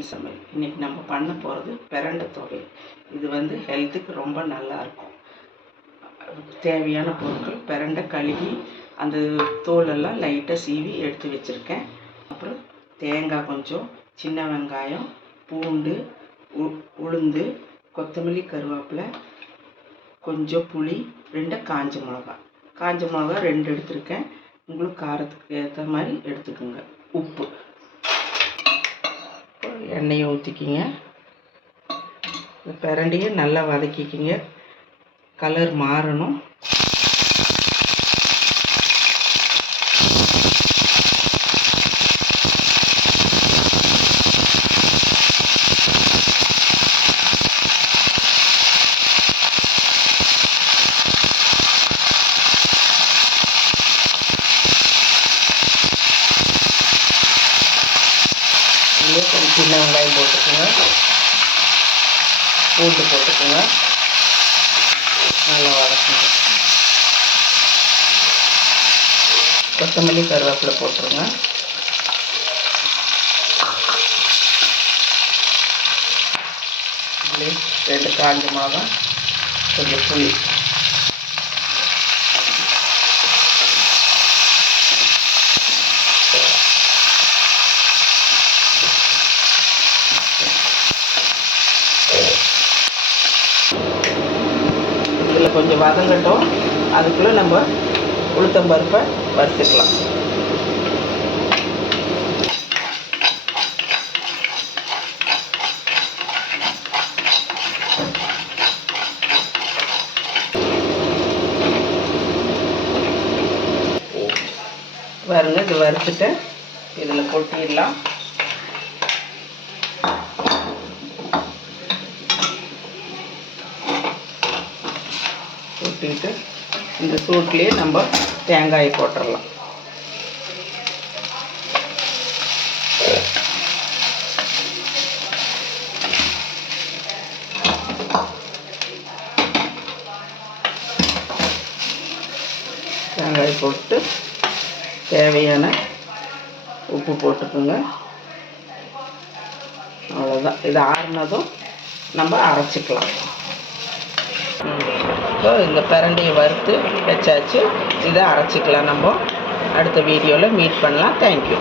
சமையல். இன்றைக்கி நம்ம பண்ண போகிறது பிரண்டை தொகை இது வந்து ஹெல்த்துக்கு ரொம்ப நல்லா இருக்கும். தேவையான பொருட்கள் பிரண்டை கழுவி அந்த தோலெல்லாம் லைட்டாக சீவி எடுத்து வச்சுருக்கேன். அப்புறம் தேங்காய் கொஞ்சம் சின்ன வெங்காயம் பூண்டு உ உளுந்து கொத்தமல்லி கருவேப்பிலை கொஞ்சம் புளி ரெண்டு காஞ்ச மிளகா. காஞ்ச மிளகா ரெண்டு எடுத்திருக்கேன். உங்களுக்கு காரத்துக்கு ஏற்ற மாதிரி எடுத்துக்கோங்க. உப்பு. எண்ணெயை ஊற்றிக்கிங்க இந்த பிரண்டியை நல்லா வதக்கிக்கிங்க. கலர் மாறணும் இதுலேயே கொஞ்சம் சின்ன வெங்காயம் போட்டுக்கோங்க. பூண்டு போட்டுக்கோங்க. நல்லா வதக்குங்க. கொத்தமல்லி கருவேப்பிலை போட்டுருங்க. ரெண்டு காஞ்ச மாதம் கொஞ்சம் புளி இதில் கொஞ்சம் வதங்கட்டும். அதுக்குள்ளே நம்ம உளுத்தம் பருப்பை வறுத்துக்கலாம். பாருங்க இது வறுத்துட்டு இதில் கொட்டிடலாம். கொட்டிட்டு இந்த சூட்லேயே நம்ம தேங்காயை போட்டுடலாம் தேங்காய் போட்டு தேவையான உப்பு போட்டுக்கோங்க. அவ்வளோதான் இது ஆறுனதும் நம்ம அரைச்சிக்கலாம். இப்போ இந்த பிரண்டையை வறுத்து வச்சாச்சு. இதை அரைச்சிக்கலாம் நம்ம. அடுத்த வீடியோவில் மீட் பண்ணலாம். தேங்க்யூ